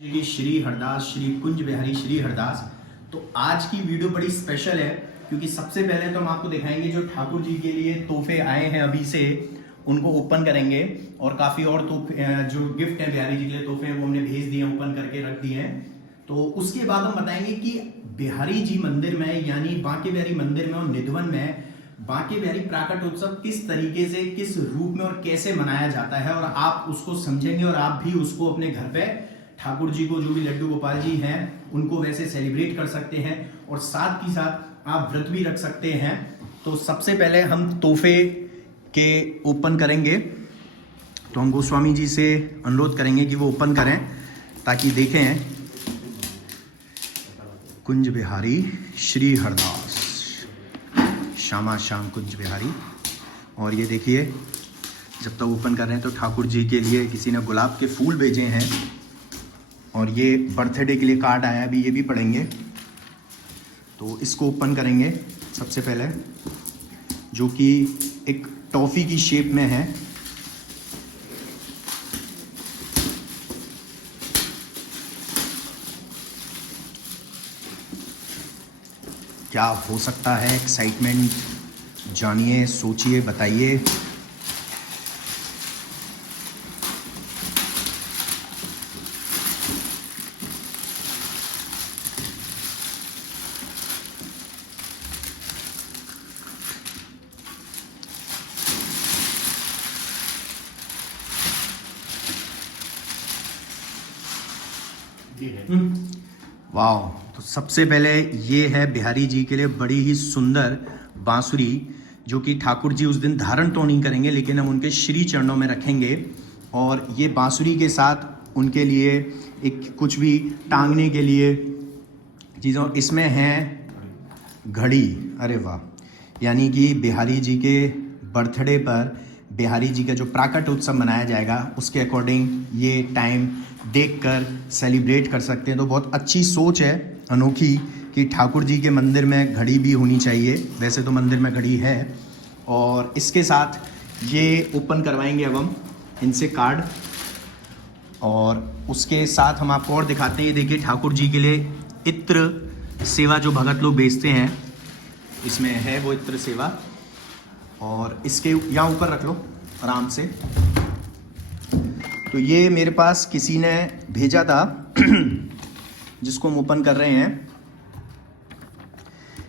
जी श्री हरदास श्री कुंज बिहारी श्री हरदास। तो आज की वीडियो बड़ी स्पेशल है क्योंकि सबसे पहले तो हम आपको दिखाएंगे जो ठाकुर जी के लिए तोहफे आए हैं अभी से उनको ओपन करेंगे और काफ़ी और तोहफे जो गिफ्ट हैं बिहारी जी के लिए तोहफे हैं वो हमने भेज दिए ओपन करके रख दिए हैं। तो उसके बाद हम बताएंगे कि बिहारी जी मंदिर में यानी बांके बिहारी मंदिर में और निधवन में बांके बिहारी प्राकट उत्सव किस तरीके से किस रूप में और कैसे मनाया जाता है और आप उसको समझेंगे और आप भी उसको अपने घर पे ठाकुर जी को जो भी लड्डू गोपाल जी हैं उनको वैसे सेलिब्रेट कर सकते हैं और साथ ही साथ आप व्रत भी रख सकते हैं। तो सबसे पहले हम तोहफे के ओपन करेंगे, तो हम गोस्वामी जी से अनुरोध करेंगे कि वो ओपन करें ताकि देखें। कुंज बिहारी श्री हरदास, श्यामा श्याम कुंज बिहारी। और ये देखिए जब तक ओपन कर रहे हैं तो ठाकुर जी के लिए किसी ने गुलाब के फूल भेजे हैं और ये बर्थडे के लिए कार्ड आया अभी ये भी पढ़ेंगे। तो इसको ओपन करेंगे सबसे पहले, जो कि एक टॉफ़ी की शेप में है। क्या हो सकता है एक्साइटमेंट, जानिए, सोचिए, बताइए। वाह, तो सबसे पहले ये है बिहारी जी के लिए बड़ी ही सुंदर बांसुरी, जो कि ठाकुर जी उस दिन धारण तो नहीं करेंगे लेकिन हम उनके श्री चरणों में रखेंगे। और ये बांसुरी के साथ उनके लिए एक कुछ भी टांगने के लिए चीज़ों, इसमें है घड़ी। अरे वाह, यानी कि बिहारी जी के बर्थडे पर बिहारी जी का जो प्राकट उत्सव मनाया जाएगा उसके अकॉर्डिंग ये टाइम देखकर सेलिब्रेट कर सकते हैं। तो बहुत अच्छी सोच है, अनोखी, कि ठाकुर जी के मंदिर में घड़ी भी होनी चाहिए। वैसे तो मंदिर में घड़ी है। और इसके साथ ये ओपन करवाएंगे अब हम इनसे कार्ड, और उसके साथ हम आपको और दिखाते हैं। ये देखिए ठाकुर जी के लिए इत्र सेवा जो भगत लोग बेचते हैं, इसमें है वो इत्र सेवा। और इसके यहाँ ऊपर रख लो आराम से। तो ये मेरे पास किसी ने भेजा था जिसको हम ओपन कर रहे हैं।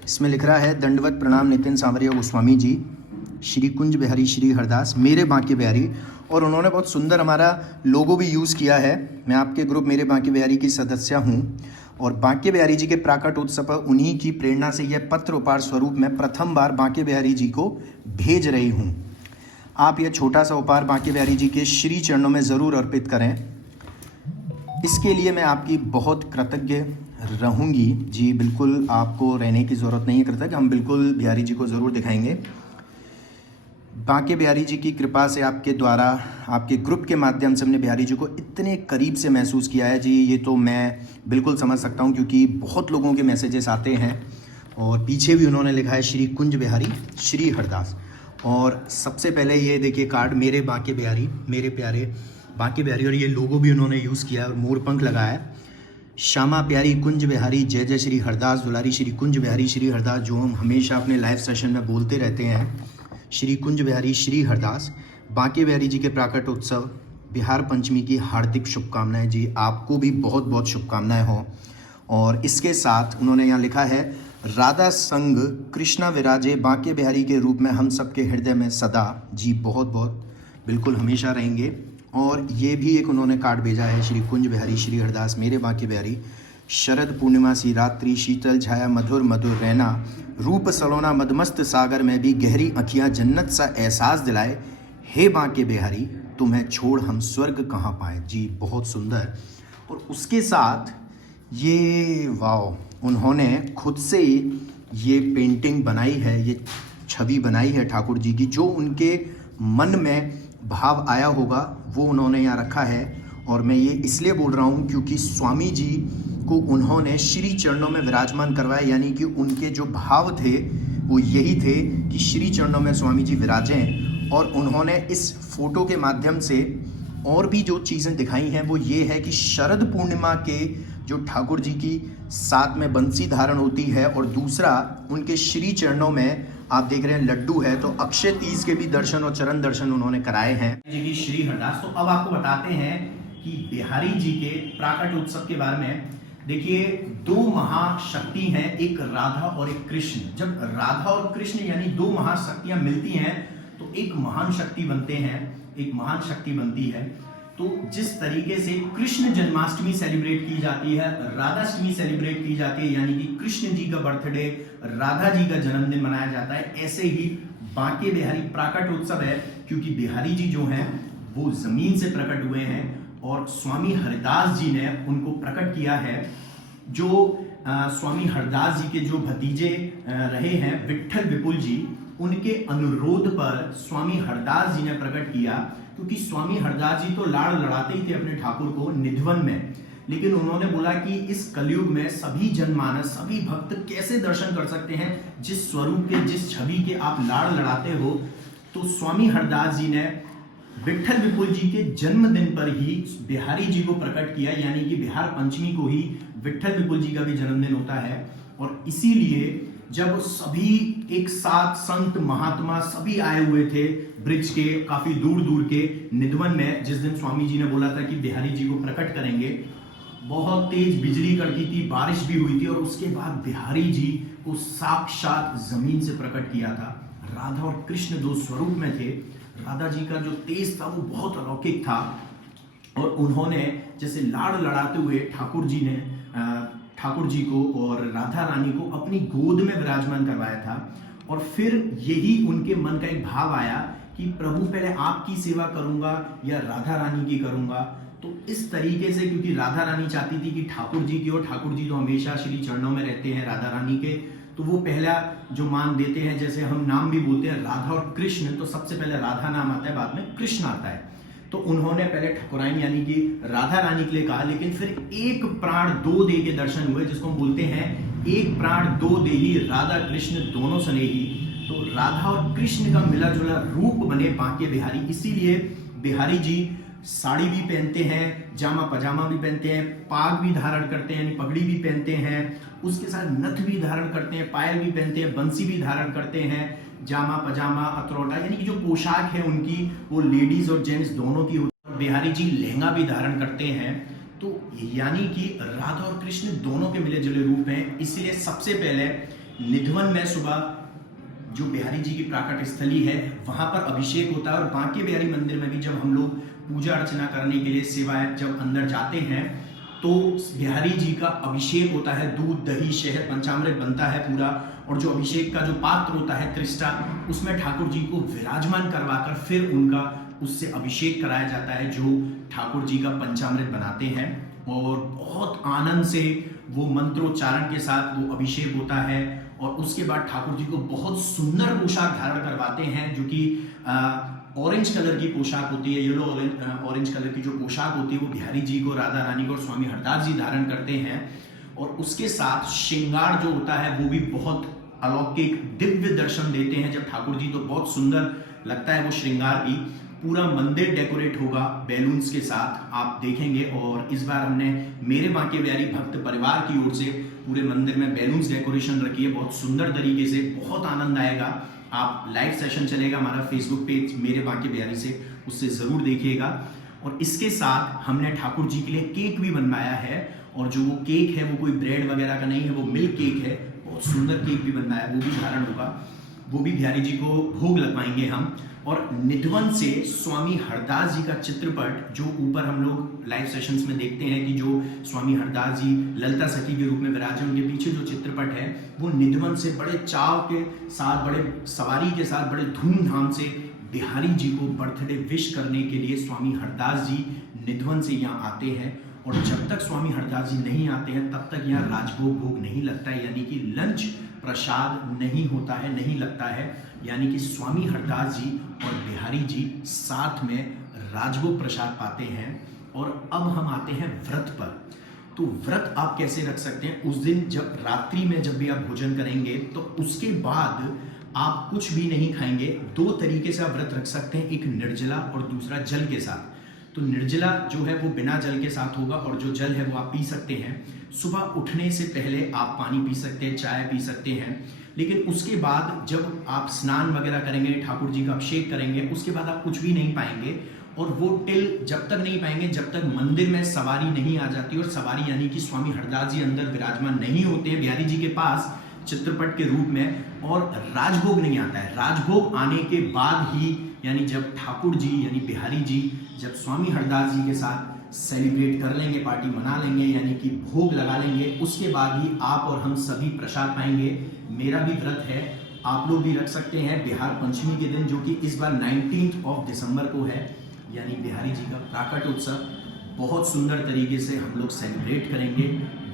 इसमें लिख रहा है, दंडवत प्रणाम नितिन सांवरिया गोस्वामी जी, श्री कुंज बिहारी श्री हरदास, मेरे बांके बिहारी। और उन्होंने बहुत सुंदर हमारा लोगो भी यूज़ किया है। मैं आपके ग्रुप मेरे बांके बिहारी की सदस्य हूँ और बांके बिहारी जी के प्राकट उत्सव पर उन्हीं की प्रेरणा से यह पत्र उपहार स्वरूप में प्रथम बार बांके बिहारी जी को भेज रही हूँ। आप यह छोटा सा उपहार बांके बिहारी जी के श्री चरणों में ज़रूर अर्पित करें। इसके लिए मैं आपकी बहुत कृतज्ञ रहूँगी। जी बिल्कुल, आपको रहने की ज़रूरत नहीं है कृतज्ञ, हम बिल्कुल बिहारी जी को ज़रूर दिखाएंगे। बांके बिहारी जी की कृपा से आपके द्वारा, आपके ग्रुप के माध्यम से हमने बिहारी जी को इतने करीब से महसूस किया है। जी ये तो मैं बिल्कुल समझ सकता हूँ क्योंकि बहुत लोगों के मैसेजेस आते हैं। और पीछे भी उन्होंने लिखा है श्री कुंज बिहारी श्री हरदास। और सबसे पहले ये देखिए कार्ड, मेरे बांके बिहारी, मेरे प्यारे बांके बिहारी। और ये लोगो भी उन्होंने यूज़ किया है और मोरपंख लगाया है। श्यामा प्यारी कुंज बिहारी, जय जय श्री हरदास दुलारी श्री कुंज बिहारी श्री हरदास, जो हम हमेशा अपने लाइव सेशन में बोलते रहते हैं। श्री कुंज बिहारी श्री हरदास, बांके बिहारी जी के प्राकट उत्सव बिहार पंचमी की हार्दिक शुभकामनाएं। जी आपको भी बहुत बहुत शुभकामनाएं हों। और इसके साथ उन्होंने यहाँ लिखा है, राधा संग कृष्णा विराजे बांके बिहारी के रूप में हम सबके हृदय में सदा। जी बहुत बहुत बिल्कुल हमेशा रहेंगे। और ये भी एक उन्होंने कार्ड भेजा है, श्री कुंज बिहारी श्री हरदास, मेरे बांके बिहारी, शरद पूर्णिमा सी रात्रि, शीतल छाया मधुर मधुर रहना, रूप सलोना मदमस्त सागर में भी गहरी अखियाँ जन्नत सा एहसास दिलाए, हे बांके बिहारी तुम्हें छोड़ हम स्वर्ग कहाँ पाए। जी बहुत सुंदर। और उसके साथ ये वाओ, उन्होंने खुद से ये पेंटिंग बनाई है, ये छवि बनाई है ठाकुर जी की, जो उनके मन में भाव आया होगा वो उन्होंने यहाँ रखा है। और मैं ये इसलिए बोल रहा हूँ क्योंकि स्वामी जी को उन्होंने श्री चरणों में विराजमान करवाया, यानी कि उनके जो भाव थे वो यही थे कि श्री चरणों में स्वामी जी विराजें। और उन्होंने इस फोटो के माध्यम से और भी जो चीज़ें दिखाई हैं वो ये है कि शरद पूर्णिमा के जो ठाकुर जी की साथ में बंसी धारण होती है, और दूसरा उनके श्री चरणों में आप देख रहे हैं लड्डू है, तो अक्षय तीज के भी दर्शन और चरण दर्शन उन्होंने कराए हैं जी की श्री हरदास। तो अब आपको बताते हैं कि बिहारी जी के प्राकट उत्सव के बारे में। देखिए, दो महाशक्ति हैं, एक राधा और एक कृष्ण। जब राधा और कृष्ण यानी दो महाशक्तियां मिलती हैं तो एक महान शक्ति बनते हैं, एक महान शक्ति बनती है। तो जिस तरीके से कृष्ण जन्माष्टमी सेलिब्रेट की जाती है, राधाष्टमी सेलिब्रेट की जाती है, यानी कि कृष्ण जी का बर्थडे, राधा जी का जन्मदिन मनाया जाता है, ऐसे ही बांके बिहारी प्राकट उत्सव है, क्योंकि बिहारी जी जो हैं वो जमीन से प्रकट हुए हैं और स्वामी हरदास जी ने उनको प्रकट किया है। जो स्वामी हरदास जी के जो भतीजे रहे हैं विठल विपुल जी, उनके अनुरोध पर स्वामी हरदास जी ने प्रकट किया, क्योंकि स्वामी हरदास जी तो लाड़ लड़ाते ही थे अपने ठाकुर को निधवन में, लेकिन उन्होंने बोला कि इस कलयुग में सभी जनमानस, सभी भक्त कैसे दर्शन कर सकते हैं जिस स्वरूप के, जिस छवि के आप लाड़ लड़ाते हो। तो स्वामी हरदास जी ने विठल विपुल जी के जन्मदिन पर ही बिहारी जी को प्रकट किया, यानी कि बिहार पंचमी को ही विठल विपुल जी का भी जन्मदिन होता है। और इसीलिए जब सभी एक साथ संत महात्मा सभी आए हुए थे ब्रिज के काफी दूर दूर के निधवन में, जिस दिन स्वामी जी ने बोला था कि बिहारी जी को प्रकट करेंगे, बहुत तेज बिजली कड़की थी, बारिश भी हुई थी, और उसके बाद बिहारी जी को साक्षात जमीन से प्रकट किया था। राधा और कृष्ण दो स्वरूप में थे। राधा जी का जो तेज था वो बहुत अलौकिक था, और उन्होंने जैसे लाड़ लड़ाते हुए ठाकुर जी को और राधा रानी को अपनी गोद में विराजमान करवाया था। और फिर यही उनके मन का एक भाव आया कि प्रभु पहले आपकी सेवा करूंगा या राधा रानी की करूंगा। तो इस तरीके से, क्योंकि राधा रानी चाहती थी कि ठाकुर जी की, और ठाकुर जी तो हमेशा श्री चरणों में रहते हैं राधा रानी के, तो वो पहला जो मान देते हैं, जैसे हम नाम भी बोलते हैं राधा और कृष्ण, तो सबसे पहले राधा नाम आता है, बाद में कृष्ण आता है। तो उन्होंने पहले ठकुराइन यानी कि राधा रानी के लिए कहा, लेकिन फिर एक प्राण दो दे के दर्शन हुए, जिसको हम बोलते हैं एक प्राण दो देही, राधा कृष्ण दोनों स्नेही। तो राधा और कृष्ण का मिला जुला रूप बने बांके बिहारी। इसीलिए बिहारी जी साड़ी भी पहनते हैं, जामा पजामा भी पहनते हैं, पाग भी धारण करते हैं, पगड़ी भी पहनते हैं, उसके साथ नथ भी धारण करते हैं, पायल भी पहनते हैं, बंसी भी धारण करते हैं, जामा पजामा अतरौटा, यानी कि जो पोशाक है उनकी वो लेडीज और जेंट्स दोनों की होती है। बिहारी जी लहंगा भी धारण करते हैं। तो यानी कि राधा और कृष्ण दोनों के मिले जुले रूप हैं। इसीलिए सबसे पहले निधवन में सुबह जो बिहारी जी की प्राकट स्थली है वहां पर अभिषेक होता है, और बांके बिहारी मंदिर में भी जब हम लोग पूजा अर्चना करने के लिए सेवाएं जब अंदर जाते हैं तो बिहारी जी का अभिषेक होता है, दूध दही शहद पंचामृत बनता है पूरा, और जो अभिषेक का जो पात्र होता है त्रिष्टा, उसमें ठाकुर जी को विराजमान करवाकर फिर उनका उससे अभिषेक कराया जाता है, जो ठाकुर जी का पंचामृत बनाते हैं। और बहुत आनंद से वो मंत्रोच्चारण के साथ वो अभिषेक होता है, और उसके बाद ठाकुर जी को बहुत सुंदर पोशाक धारण करवाते हैं, जो कि ऑरेंज कलर की पोशाक होती है, येलो ऑरेंज कलर की जो पोशाक होती है वो बिहारी जी को, राधा रानी को और स्वामी हरदास जी धारण करते हैं। और उसके साथ श्रृंगार जो होता है वो भी बहुत अलौकिक दिव्य दर्शन देते हैं जब ठाकुर जी, तो बहुत सुंदर लगता है वो श्रृंगार भी। पूरा मंदिर डेकोरेट होगा बैलून्स के साथ, आप देखेंगे। और इस बार हमने मेरे बांके बिहारी भक्त परिवार की ओर से पूरे मंदिर में बैलून्स डेकोरेशन रखी है, बहुत सुंदर तरीके से, बहुत आनंद आएगा। आप लाइव सेशन चलेगा हमारा फेसबुक पेज मेरे बांके बिहारी से, उससे जरूर देखिएगा। और इसके साथ हमने ठाकुर जी के लिए केक भी बनवाया है, और जो वो केक है वो कोई ब्रेड वगैरह का नहीं है, वो मिल्क केक है, बहुत सुंदर केक भी बनवाया है, वो भी धारण होगा, वो भी बिहारी जी को भोग लगवाएंगे हम। और निधवन से स्वामी हरदास जी का चित्रपट जो ऊपर हम लोग लाइव सेशंस में देखते हैं कि जो स्वामी हरदास जी ललिता सखी के रूप में विराजमान, उनके पीछे जो चित्रपट है वो निधवन से बड़े चाव के साथ, बड़े सवारी के साथ, बड़े धूमधाम से बिहारी जी को बर्थडे विश करने के लिए स्वामी हरदास जी निधवन से यहाँ आते हैं। और जब तक स्वामी हरदास जी नहीं आते हैं तब तक यहाँ राजभोग भोग नहीं लगता है, यानी कि लंच प्रसाद नहीं होता है, नहीं लगता है। यानी कि स्वामी हरदास जी और बिहारी जी साथ में राजभोग प्रसाद पाते हैं। और अब हम आते हैं व्रत पर। तो व्रत आप कैसे रख सकते हैं? उस दिन जब रात्रि में जब भी आप भोजन करेंगे तो उसके बाद आप कुछ भी नहीं खाएंगे। दो तरीके से आप व्रत रख सकते हैं, एक निर्जला और दूसरा जल के साथ। तो निर्जला जो है वो बिना जल के साथ होगा, और जो जल है वो आप पी सकते हैं। सुबह उठने से पहले आप पानी पी सकते हैं, चाय पी सकते हैं, लेकिन उसके बाद जब आप स्नान वगैरह करेंगे, ठाकुर जी का अभिषेक करेंगे, उसके बाद आप कुछ भी नहीं पाएंगे। और वो टिल जब तक नहीं पाएंगे जब तक मंदिर में सवारी नहीं आ जाती, और सवारी यानी कि स्वामी हरदास जी अंदर विराजमान नहीं होते हैं बिहारी जी के पास चित्रपट के रूप में, और राजभोग नहीं आता है। राजभोग आने के बाद ही, यानी जब ठाकुर जी यानी बिहारी जी जब स्वामी हरदास जी के साथ सेलिब्रेट कर लेंगे, पार्टी मना लेंगे, यानी कि भोग लगा लेंगे, उसके बाद ही आप और हम सभी प्रसाद पाएंगे। मेरा भी व्रत है, आप लोग भी रख सकते हैं बिहार पंचमी के दिन, जो कि इस बार 19 दिसंबर को है, यानी बिहारी जी का प्राकट उत्सव बहुत सुंदर तरीके से हम लोग सेलिब्रेट करेंगे।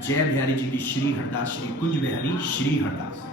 जय बिहारी जी की, श्री हरदास, श्री कुंज बिहारी, श्री हरदास।